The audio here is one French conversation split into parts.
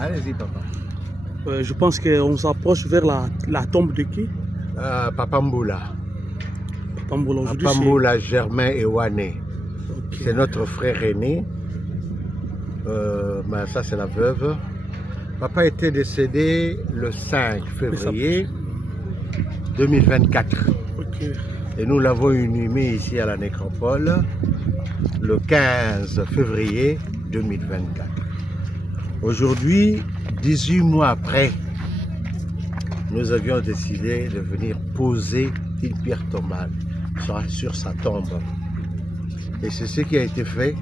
Allez-y, papa. Je pense qu'on s'approche vers la tombe de qui? Papa Mboula. Papa Mboula, aujourd'hui. Papa Mboula, Germain et Wane. Okay. C'est notre frère aîné. Ça, c'est la veuve. Papa était décédé le 5 février 2024. Okay. Et nous l'avons inhumé ici à la nécropole le 15 février 2024. Aujourd'hui, 18 mois après, nous avions décidé de venir poser une pierre tombale sur sa tombe. Et c'est ce qui a été fait.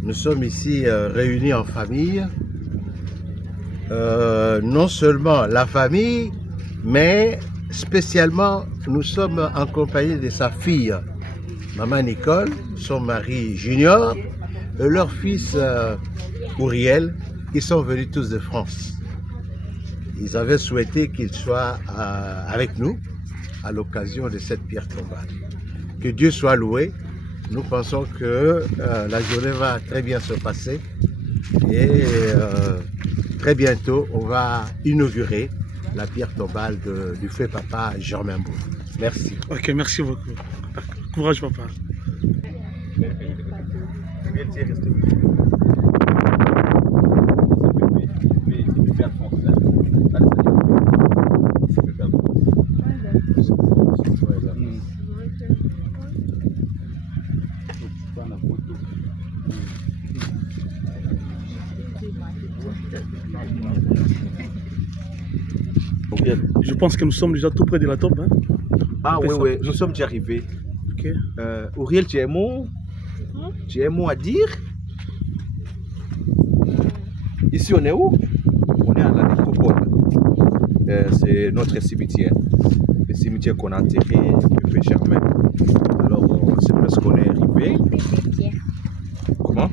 Nous sommes ici réunis en famille. Non seulement la famille, mais spécialement, nous sommes en compagnie de sa fille, Maman Nicole, son mari Junior, et leur fils Uriel, qui sont venus tous de France. Ils avaient souhaité qu'ils soient avec nous à l'occasion de cette pierre tombale. Que Dieu soit loué. Nous pensons que la journée va très bien se passer et très bientôt on va inaugurer la pierre tombale du feu papa Germain Mboula. Merci. Ok, merci beaucoup. Courage papa. Je pense que nous sommes déjà tout près de la tombe. Hein? Ah oui, oui, nous sommes déjà arrivés. Okay. Uriel, tu as un mot à dire? Ici, on est où? On est à la nécropole. C'est notre cimetière. Le cimetière qu'on a enterré, le père Germain. Alors, c'est parce qu'on est arrivé. Comment?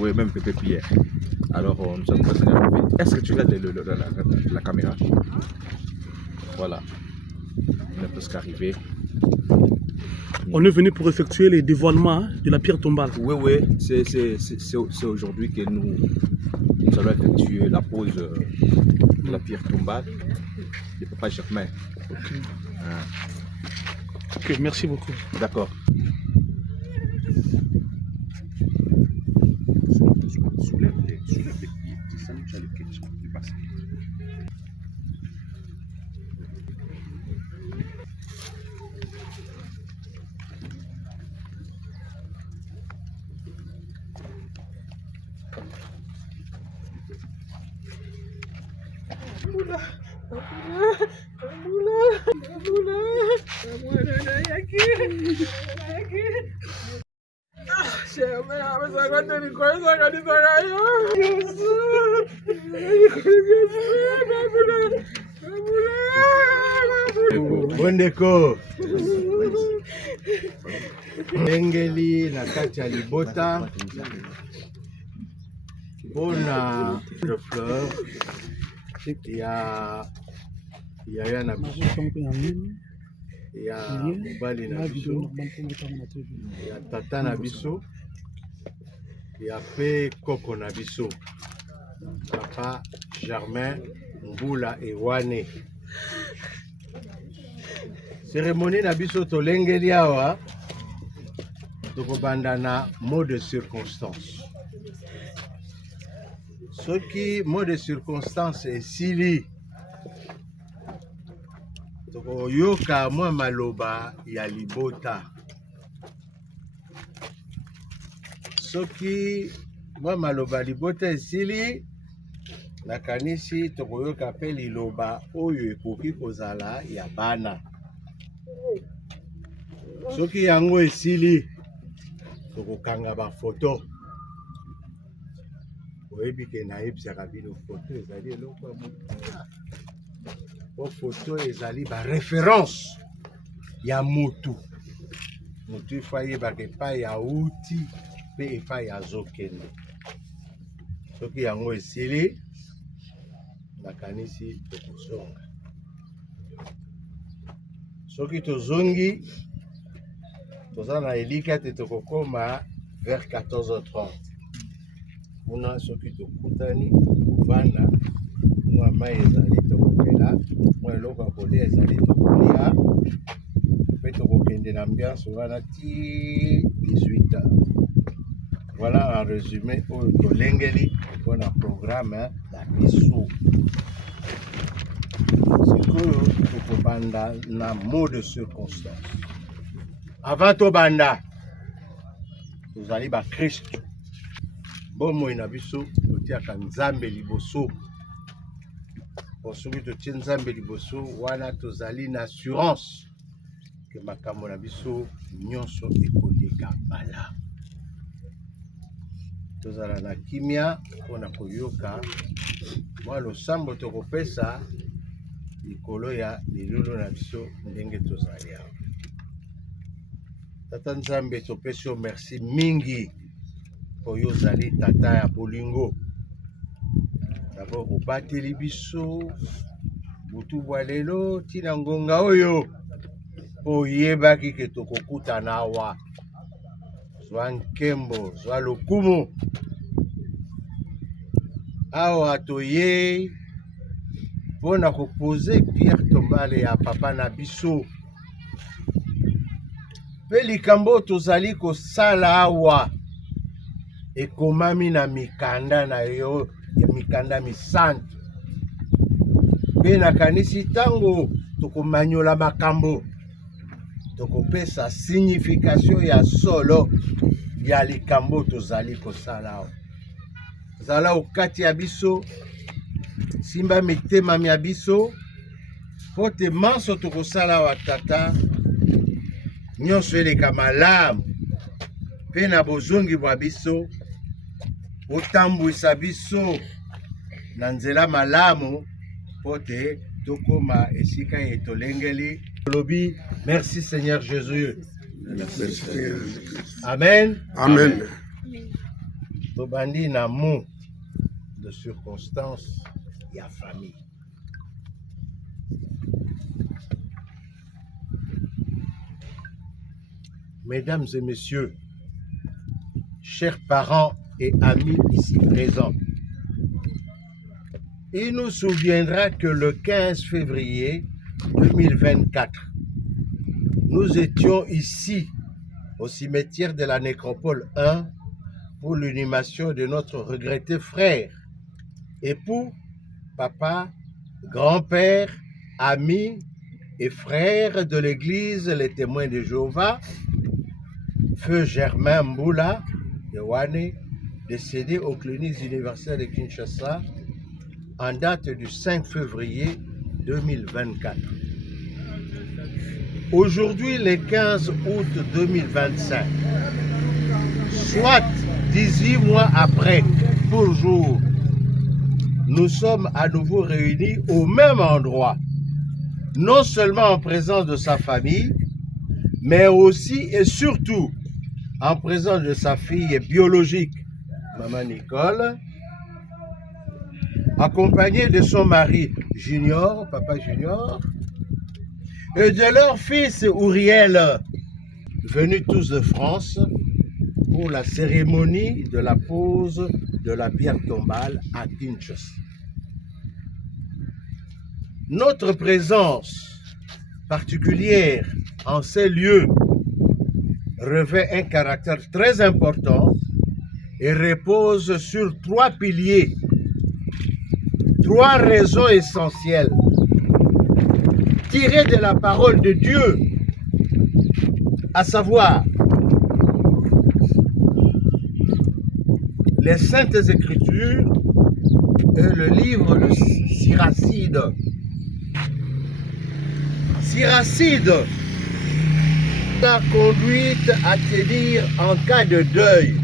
Oui, même Pépé Pierre. Alors, nous sommes presque arrivés. Est-ce que tu regardes la caméra? Voilà. On est presque arrivé. On est venu pour effectuer les dévoilements de la pierre tombale. Oui, oui. C'est aujourd'hui que nous allons effectuer la pose de la pierre tombale de Papa Germain. Okay. Ok, merci beaucoup. D'accord. Soulève les pieds, tu sens que tu as le ketchup du basket. Bondeko Engeli na kati ya libota mpona de fleur ya na biso ya mobali na biso ya tata na biso ya pe koko na biso papa Germain Mboula et Wane. Cérémonie na biso tolengeli awa tokobanda na mot de circonstance. Soki mot de circonstance esili tokoyoka mwa maloba ya libota. Soki mwa maloba libota esili nakanisi tokoyoka pe liloba oyo ekoki kozala ya bana. Soki yango esili tokokanga ba photo. Oyebi ke nayebisaka bino photo ezali eloko ya motuya. po photo ezali référence ya mutu. Mutu ifo ayebaka epai auti mpe epai azokende. Soki yango esili, nakanisi tokozonga. Soki tozongi, toza na elika ete tokokoma vers 14h30. Kuna soki tokutani kovanda, mwa mai ezali tokopela, mwa eloko ya kolia ezali tokolia, mpe tokokende na ambiance wana ti 18h. Voilà en résumé oyo tolengeli mpona programme ya biso. Sikoyo tokobanda na mot de circonstance. Avant tobanda, tozali bakristo. Bomoi na biso totiaka Nzambe liboso. Soki totie Nzambe liboso wana tozali na assurance ke makambo na biso nyonso ekoleka malamu. Tozala na kimia mpona koyoka mwa losambo tokopesa likolo ya lilulu na biso ndenge tozali awa. Tata Nzambe topesi yo merci mingi oyo ozali tata ya bolingo. D'abord obateli biso butu bwa lelo tina ngonga oyo oyebaki ke tokokutana awa. Zwa nkembo, zwa lokumu. Awa toye mpona kopose pierre tombale ya papa na biso. Mpe likambo tozali kosala awa ekomami na mikanda na yo, ya mikanda misantu. Mpe nakanisi ntango tokomanyola makambo, tokopesa signification ya solo ya likambo tozali kosala awa. Zala okati ya biso, simba mitema mya biso, po te manso tokosala awa tata, nyonso eleka malamu, mpe na bozongi bwa biso, otambwisa biso na nzela malamu, po te tokoma esika etolengeli. Lobi, merci Seigneur Jésus. Merci. Amen. Amen. Tobandi na mot de circonstance ya famille. Mesdames et messieurs, chers parents et amis ici présents, il nous souviendra que le 15 février 2024, nous étions ici au cimetière de la Nécropole 1 pour l'inhumation de notre regretté frère, époux, papa, grand-père, ami et frère de l'église Les Témoins de Jéhovah, Feu Germain Mboula Yohane, décédé aux cliniques universitaires de Kinshasa en date du 5 février 2024. Aujourd'hui, le 15 août 2025, soit 18 mois après, pour jour, nous sommes à nouveau réunis au même endroit, non seulement en présence de sa famille, mais aussi et surtout en présence de sa fille biologique, Maman Nicole, accompagnée de son mari Junior, Papa Junior, et de leur fils Uriel, venus tous de France pour la cérémonie de la pose de la pierre tombale à Kinshasa. Notre présence particulière en ces lieux revêt un caractère très important et repose sur trois piliers, trois raisons essentielles tirées de la parole de Dieu, à savoir les Saintes Écritures et le livre de Siracide. Siracide, la conduite à tenir en cas de deuil.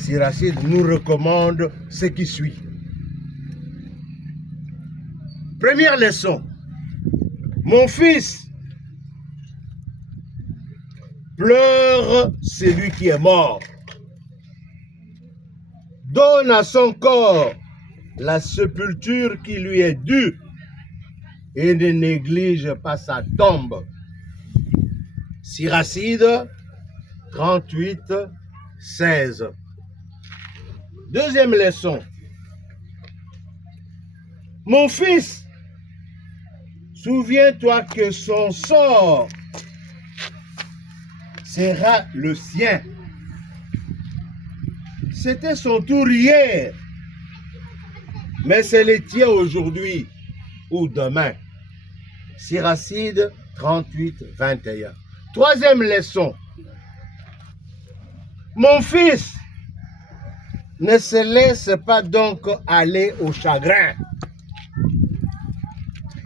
Siracide nous recommande ce qui suit. Première leçon. Mon fils, pleure celui qui est mort. Donne à son corps la sépulture qui lui est due et ne néglige pas sa tombe. Siracide 38, 16. Deuxième leçon. Mon fils, souviens-toi que son sort sera le sien. C'était son tour hier, mais c'est le tien aujourd'hui ou demain. Siracide 38, 21. Troisième leçon. Mon fils, ne se laisse pas donc aller au chagrin.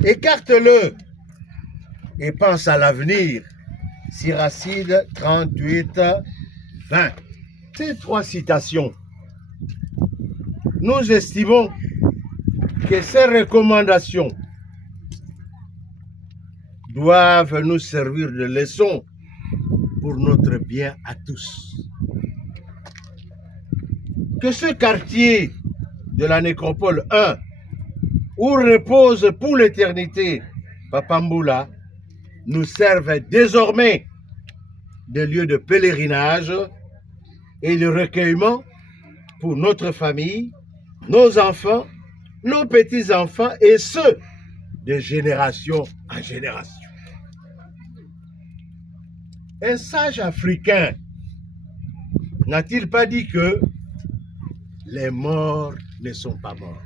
Écarte-le et pense à l'avenir. Siracide 38, 20. Ces trois citations, nous estimons que ces recommandations doivent nous servir de leçon pour notre bien à tous. Que ce quartier de la nécropole 1, où repose pour l'éternité Papa Mboula, nous serve désormais de lieu de pèlerinage et de recueillement pour notre famille, nos enfants, nos petits-enfants et ceux de génération en génération. Un sage africain n'a-t-il pas dit que les morts ne sont pas morts?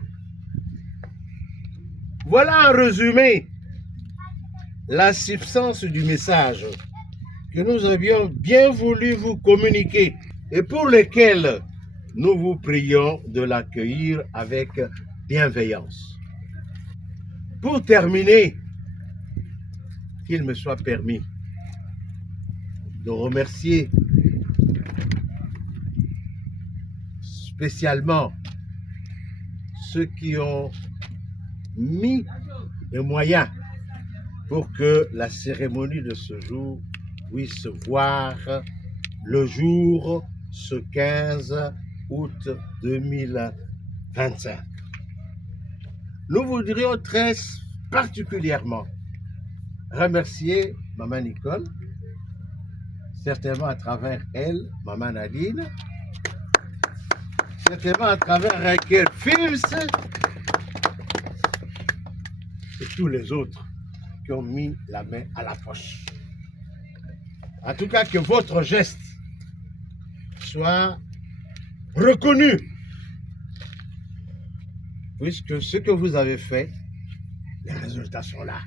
Voilà en résumé la substance du message que nous avions bien voulu vous communiquer et pour lequel nous vous prions de l'accueillir avec bienveillance. Pour terminer, qu'il me soit permis de remercier spécialement ceux qui ont mis des moyens pour que la cérémonie de ce jour puisse voir le jour ce 15 août 2025. Nous voudrions très particulièrement remercier Maman Nicole, certainement à travers elle, Maman Nadine, certainement à travers Raquel Films et tous les autres qui ont mis la main à la poche. En tout cas, que votre geste soit reconnu, puisque ce que vous avez fait, les résultats sont là.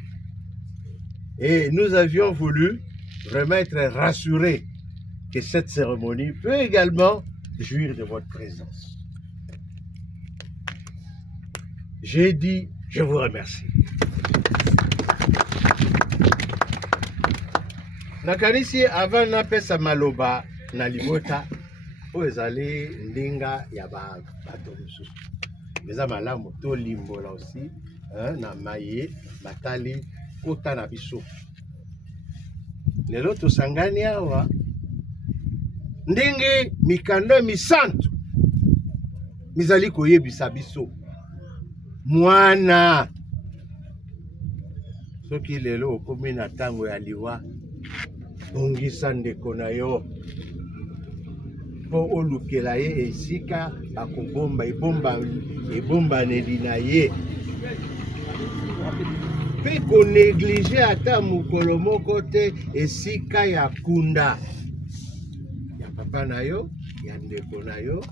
Et nous avions voulu vraiment être rassurés que cette cérémonie peut également jouir de votre présence. J'ai dit, je vous remercie. Nakanisi avant napesa maloba na libota po ezali ndinga ya bato mosusu. Eza malamu to limbola aussi na maye batali kota na biso. Lelo tosangani awa ndenge mikanda misantu mizali koyebisa biso mwana soki lelo okomi na ntango ya liwa bongisa ndeko na yo mpo olukela ye esika bakobomba ebombaneli na ye mpe koneglige ata mokolo moko te esika ya kunda ya papa na yo ya ndeko na yo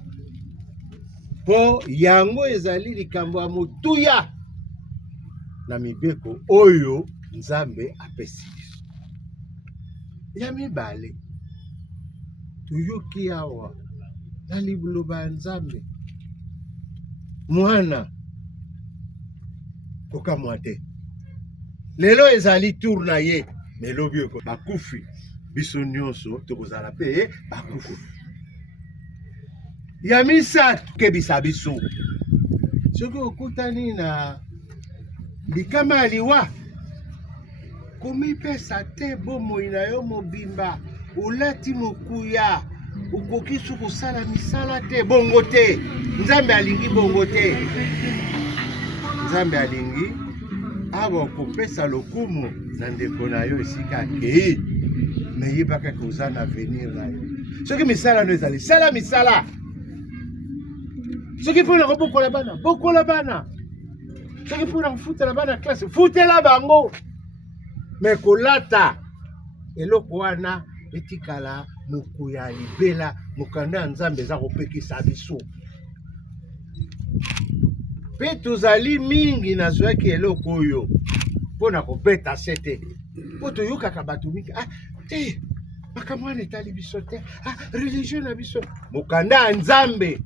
mpo yango ezali likambo ya motuya na mibeko oyo Nzambe apesi biso. Ya mibale tuyoki awa na libuloba ya Nzambe mwana kokamwa te. Lelo ezali tour na ye melobi eko bakufi biso nyonso tokozala pe bakufi. Ya misato kebisa biso soki okutani na likama ya liwa komipesa te bomoi na yo mobimba olati mokuya okoki su kosala misala te bongo te nzambe alingi bongo te nzambe alingi awa okopesa lokumu na ndeko na yo esika akei me yebaka koza na avenir na yo soki misala no ezali sala misala soki mpona kobokola bana bokola bana soki mpona kofutela bana klase futela bango me kolata eloko wana etikala mokuya ya libela mokanda ya nzambe eza kopekisa biso mpe tozali mingi nazwaki eloko oyo mpona kobeta se te mpo toyokaka bato mingi te makambo wana etali biso te religio na biso mokanda ya nzambe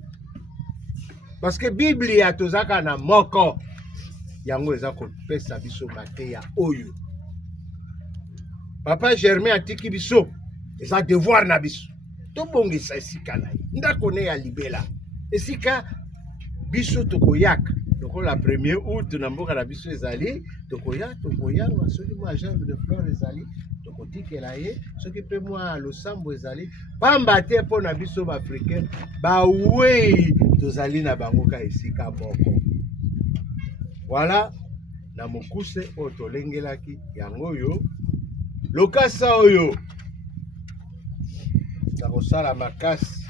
parceke biblia tozaka na moko yango eza kopesa biso mateya oyo papa Germain atiki biso eza devoir na biso tobongisa esika na ye ndako ne ya libela esika biso tokoyaka lokola 1er août na mboka na biso ezali tokoya soki mwa jambe de fleur ezali tokotikela ye soki mpe mwa losambo ezali pamba te mpo na biso baafricain bawei tozali na bango ka esika moko voilà na mokuse oyo tolengelaki yango oyo lokasa oyo na kosala makasi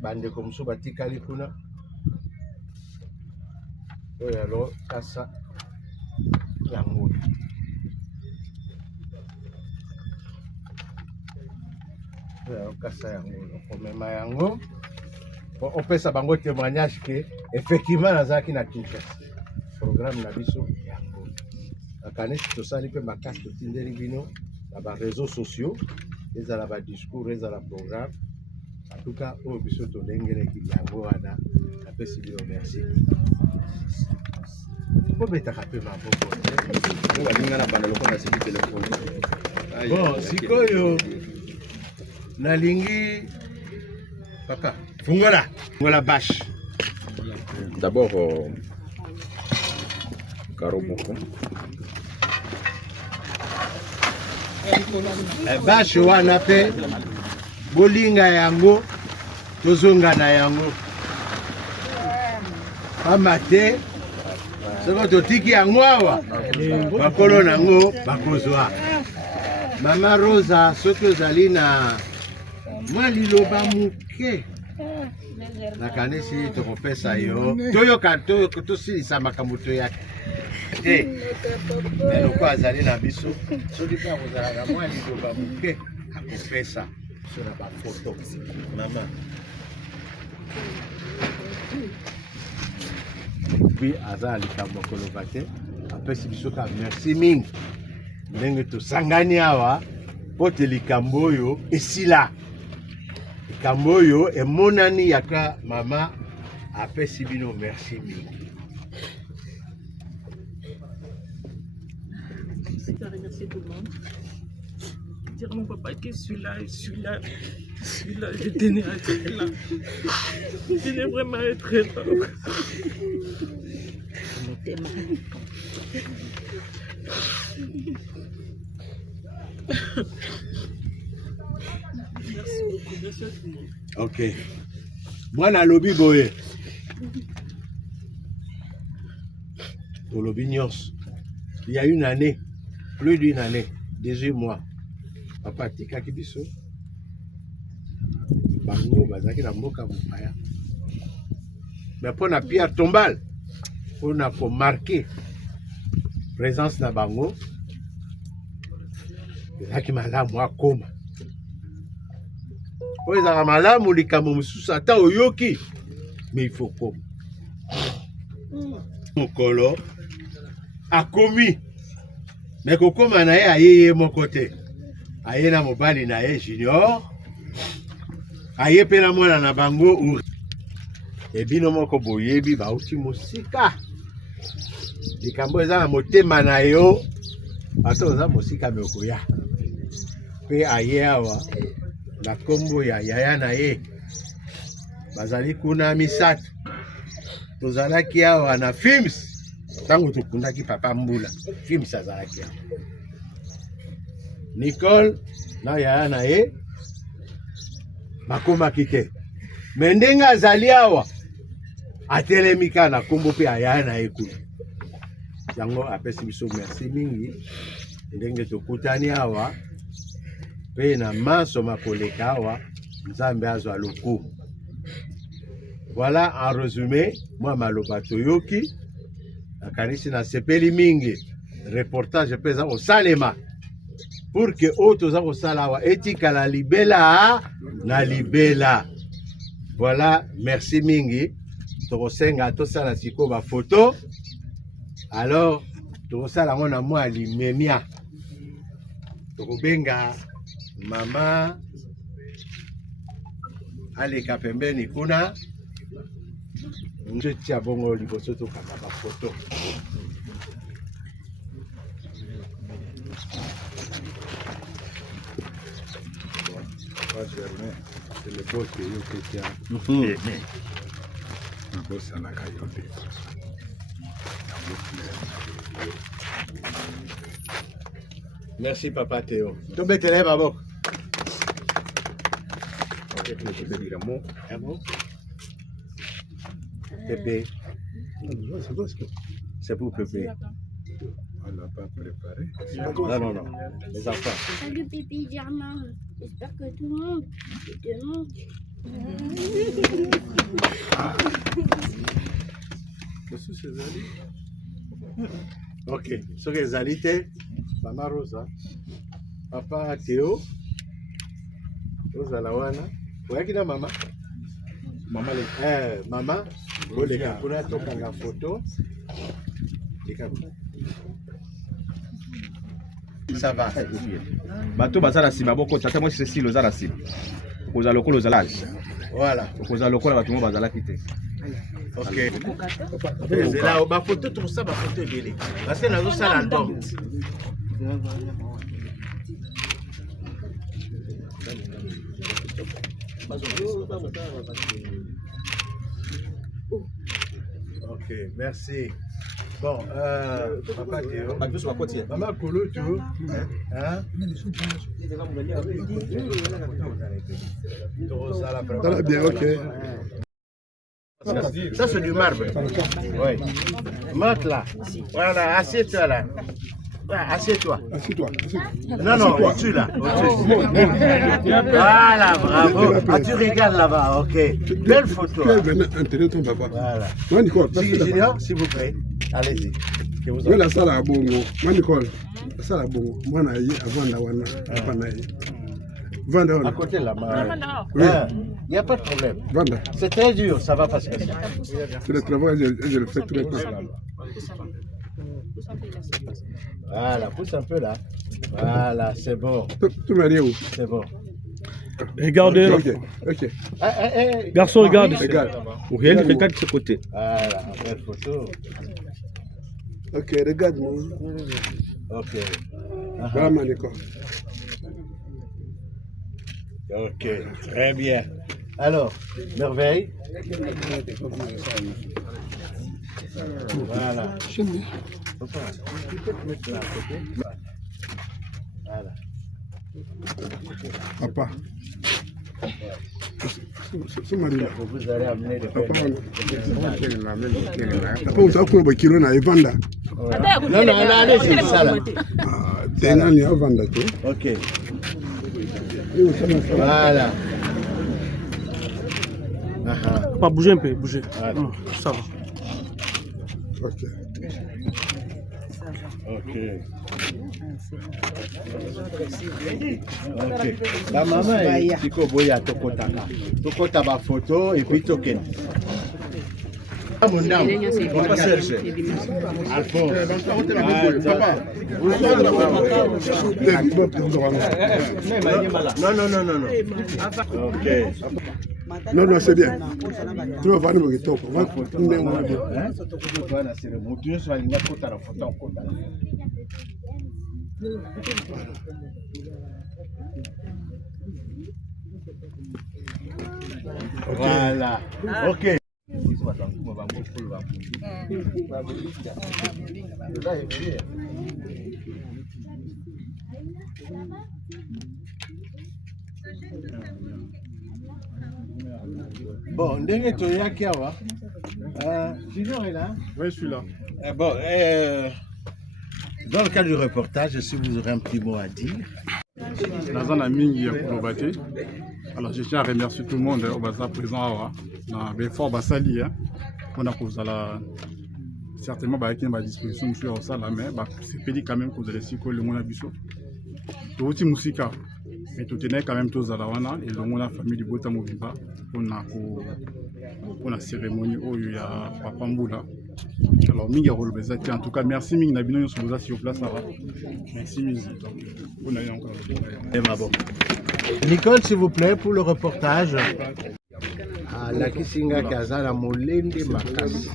bandeko mosusu batikali kuna oyo ya lokasa yango oyo ya lokasa yango komema yango po opesa bango témoignage ke effectivement nazalaki na Kinshasa programme na biso yango nakanisi tosali mpe makasi totindeli bino na bareseau sociaux ezala badiscours ezala programme en tout cas oyo biso tolengeleki yango wana napesi bino merci obetaka mpe maboko balinga na banda lokola nasiki telefone bon sikoyo nalingi papa fungola bashe d'abord karoboko bashe wana mpe bolinga yango tozonga na yango pamba te soki totiki yango awa bakolo nango bakozwa mama Rosa soki ozali na mwa liloba moke nakanisi tokopesa yo toyoka tosilisa makambo toyaki te eloko azali na biso soki mpe akozalaka mwa liloba moke akopesa biso na bafoto mama puis aza na likambo koloba te apesi biso ka merci mingi ndenge tosangani awa mpo te likambo oyo esila likambo oyo emonani yaka mama apesi bino merci mingi. Remercier tout le monde. Dire à mon papa que celui-là, je tenais à être là. Je tenais vraiment à être là. Merci beaucoup, merci à tout le monde. Ok. Moi, na lobi boye. Au lobi nyos. Il y a une année, plus d'une année, 18 mois. Papa tikaki biso. Bango bazaki na mboka mopaya. Mais pour na pierre tombale, pour na ko marquer présence na bango. Ezaki malamu akoma. Oyo ezaka malamu likambo mosusu ata oyoki, mais il faut koma. Mokolo akomi, mais kokoma na ye ayeye moko te. Aye na mobali na ye Junior, aye pe na mwana na bango Uri. Ebino moko boyebi bauti mosika. Likambo eza na motema na yo, bato oza mosika mekoya. Pe aye awa na kombo ya yaya na ye bazali kuna misato tozalaki awa na films ntango tokundaki papa Mbula films azalaki awa Nicole na yaya na ye bakomaki te me ndenge azali awa atelemi kaka na nkombo mpe ayaya na ye kuna yango apesi biso merci mingi ndenge tokutani awa mpe na mansoma koleka awa Nzambe azwa lokumu. Voilà en résumé moi maloba toyoki nakanisi na sepeli mingi reportage peza osalema pour que oyo toza kosala awa etikala libela na libela. Voilà, merci mingi tokosenga tosala siko bafoto alors tokosala yango na mwa limemia tokobenga mama aleka pembeni kuna njetia bongo liboso tokanga bafoto. C'est le boss que yo ketia. Le boss à la caillotte. Merci papa Théo. Tobetele babok. Pépé. C'est pour Pépé. On l'a pas préparé. Non. Les enfants. Salut Pépé Germain. J'espère que tout le monde te manque. Ok. Ce que les alités, Maman Rosa, Papa Théo, Rosa Lawana. Vous voyez qui est maman? Maman, vous les gars, pour être dans la photo. Ça va. Bato bazala sima boko tata moi c'est si lozala sima. Koza lokolo zala. Voilà. Koza lokolo bato mo bazala kite. Ok. C'est là au bas photo tout ça ba photo belé. Parce que nazo sala album. Ok, merci. Bon, papa Théo. Maman Kolo, tu veux? Hein? Bien, ok. Ça, c'est du marbre. Oui. Monte là. Voilà, assieds-toi là. Assieds-toi. Assieds-toi. Non, au-dessus là. Voilà, bravo. Ah, tu regardes là-bas, ok. Belle photo. Maintenant, intérêt ton papa. Voilà. Moi, Nicole, Junior, s'il vous plaît. Allez-y. Moi, la salle à bongo. Moi, Nicole, la salle à bongo. Moi, na yi avant la wana, pas na yi. Vanda. À côté là-bas. Oui. Il n'y a pas de problème. Vanda. C'est très dur, ça va passer. C'est le travail, je le fais tout le temps. Voilà, pousse un peu là. Voilà, c'est bon. Tu m'as dit où? C'est bon. Regardez. Ok. Garçon, regarde. Regarde. Rien ne regarde de ce côté. Voilà, belle photo. Ok, regarde-moi. Ok. Voilà ma Nicole. Ok, très bien. Alors, merveille. Voilà. Tu peux te mettre là à côté. Voilà. Papa. C'est Marie-là. Vous allez amener les Papa, on s'en fout de kilo na Vanda. Non, allez, c'est ça là. T'es un à Vanda, tu Ok. Voilà. Pas bouger un peu, bouger. Voilà. Ça va. Ok. Ok. Ok. La maman est Tiko Boya Tokotaka. Tokota ba photo et puis token. Papa Serge. Alphonse. Non. Ok. Non, c'est bien. Tu vas voir le top. Voilà. Ok. Bon, ndenge toyaki awa. Junior est là. Oui, je suis là. Bon, dans le cadre du reportage, si vous aurez un petit mot à dire. Nazana Mingi Kulobate. Alors, je tiens à remercier tout le monde au Baza présent dans Belfort Bassali. On a causé certainement à disposition de faire ça, mais c'est pédé quand même que vous allez s'y coller le monde à Bissot. Tout le monde mais tout est quand même tous à la wana et le monde a famille du Bota Moviva pour la cérémonie où il y a Papa Mboula. Alors Mingi Rolbezati, en tout cas merci Mingi Nabino sur vous sur place. Merci Mingi. On a eu encore. Nicole, s'il vous plaît, pour le reportage. La Kisinga Kaza, la Molende Makasi.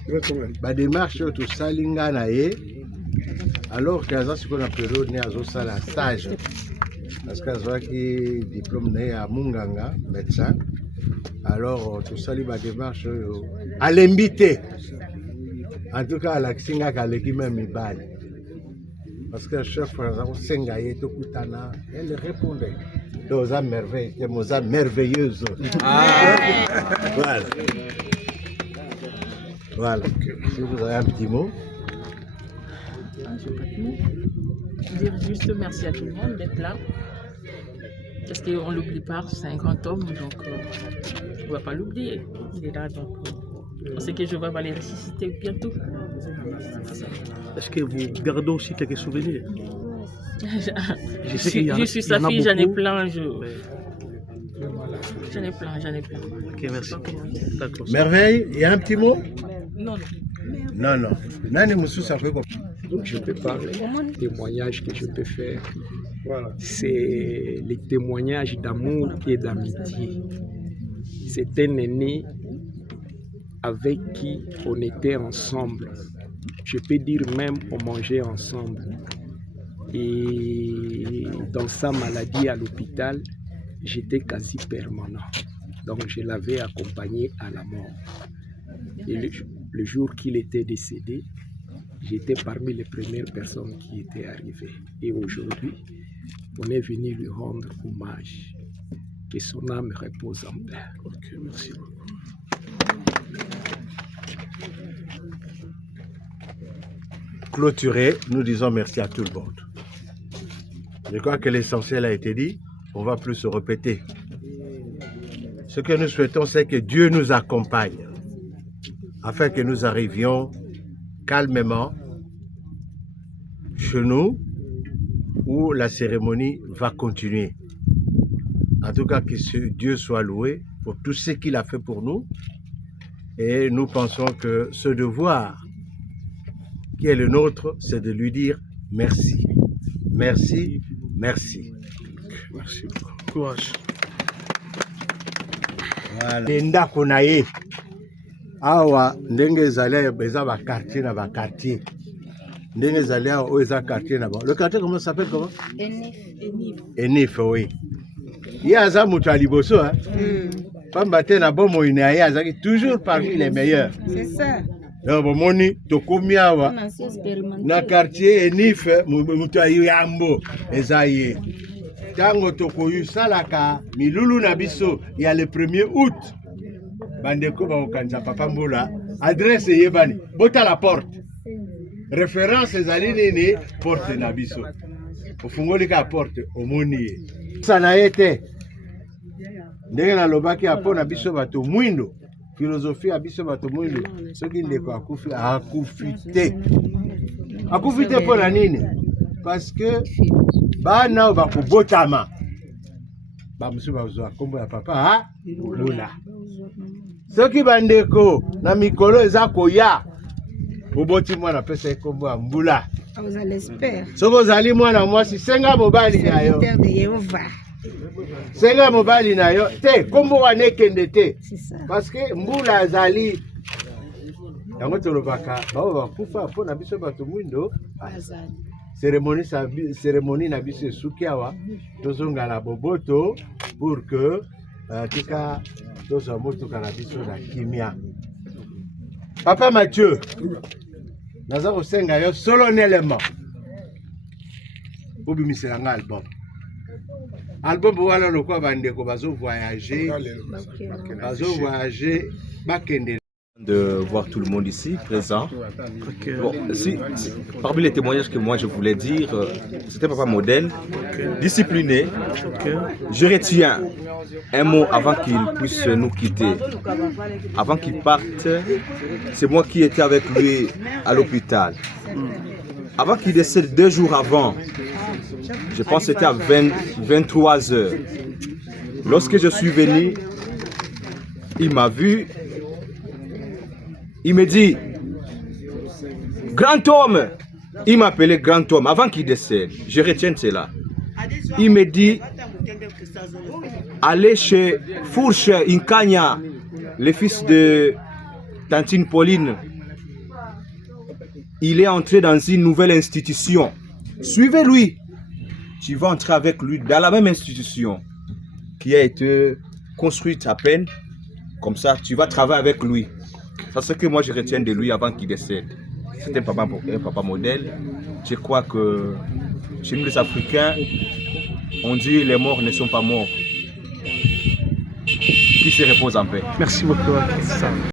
La démarche tout salinga nae. Alors Kaza, ce qu'on appelle un stage. Parce que diplôme à Munganga, médecin. Alors tout ça, la démarche à l'inviter. En tout cas, la Kisinga Kaleki même Ibali. Parce que chef Sengaye Tokutana, elle répondait. Aux âmes merveilleuses, aux âmes merveilleuses. Voilà. Voilà. Si vous avez un petit mot. Dire juste merci à tout le monde d'être là. Parce qu'on ne l'oublie pas, c'est un grand homme, donc on ne va pas l'oublier. Il est là, donc on sait que je vais les ressusciter bientôt. Est-ce que vous gardez aussi quelques souvenirs? Je suis sa fille, j'en ai plein. J'en ai plein. Ok, merci. Merveille, il y a un petit mot? Non. Non. Nani Moussou, ça fait quoi? Donc je peux parler. Le témoignage que je peux faire, c'est les témoignages d'amour et d'amitié. C'est un aîné avec qui on était ensemble. Je peux dire même on mangeait ensemble. Et dans sa maladie à l'hôpital, j'étais quasi permanent. Donc je l'avais accompagné à la mort. Et le jour qu'il était décédé, j'étais parmi les premières personnes qui étaient arrivées. Et aujourd'hui, on est venu lui rendre hommage. Que son âme repose en paix. Ok, merci beaucoup. Clôturé, nous disons merci à tout le monde. Je crois que l'essentiel a été dit, on ne va plus se répéter. Ce que nous souhaitons, c'est que Dieu nous accompagne, afin que nous arrivions calmement chez nous, où la cérémonie va continuer. En tout cas, que Dieu soit loué pour tout ce qu'il a fait pour nous. Et nous pensons que ce devoir qui est le nôtre, c'est de lui dire merci. Merci, merci. Merci beaucoup. Courage. Voilà. Ndako na ye. Awa ndenge ezali eza ba quartier na ba quartier. Ndenge ezali awa eza quartier na ba. Le quartier comment ça s'appelle comment? Enif, oui. Il y a ça mutu aliboso hein. Pamba te na bomo ina ya azaki toujours parmi les meilleurs. C'est ça. Donc bomoni tokomi awa na quartier Enif mutu ayambo ezaye. Tango tokoyu salaka milulu na biso ya le 1er août. Bandeko ba okanza Papa Mboula adresse yebani bota la porte. Référence ezali nini porte na biso. Ofungoli ka porte omoni. Sana yete. Ndenge na lobaki apo na biso bato mwindo. Philosophie ya biso bato mwindo. Soki ndeko akufi akufite. Akufite po na nini? Parce que bana bakubotama. Bamusu bazwa kombo ya papa Mboula. Soki bandeko na mikolo eza koya. Oboti mwana pesa kombo ya Mboula. Vous allez espérer. Soki ozali mwana mwasi senga mobali na yo. Senga mobali na yo te kombo wana ekende te. Parce que Mboula azali yango tolobaka bao bakufa mpo na biso bato mwindo cérémonie na biso esuki awa tozonga na boboto pour que tika tozwa motuka na biso na kimia. Papa Mathieu, naza kosenga yo solennellement obimisela nga album. Album wana lokwa bandeko bazo voyager bakende. De voir tout le monde ici présent. Bon, parmi les témoignages que moi je voulais dire, c'était papa modèle, discipliné. Je retiens un mot avant qu'il puisse nous quitter. Avant qu'il parte, c'est moi qui étais avec lui à l'hôpital. Avant qu'il décède 2 jours avant, je pense que c'était à 23 h. Lorsque je suis venu, il m'a vu. Il me dit, grand homme, il m'appelait grand homme avant qu'il décède. Je retiens cela. Il me dit, allez chez Fourche Inkanya, le fils de Tantine Pauline. Il est entré dans une nouvelle institution. Suivez-lui. Tu vas entrer avec lui dans la même institution qui a été construite à peine. Comme ça, tu vas travailler avec lui. C'est ce que moi je retiens de lui avant qu'il décède. C'est un papa modèle. Je crois que chez nous les Africains, on dit les morts ne sont pas morts. Qui se repose en paix. Merci beaucoup.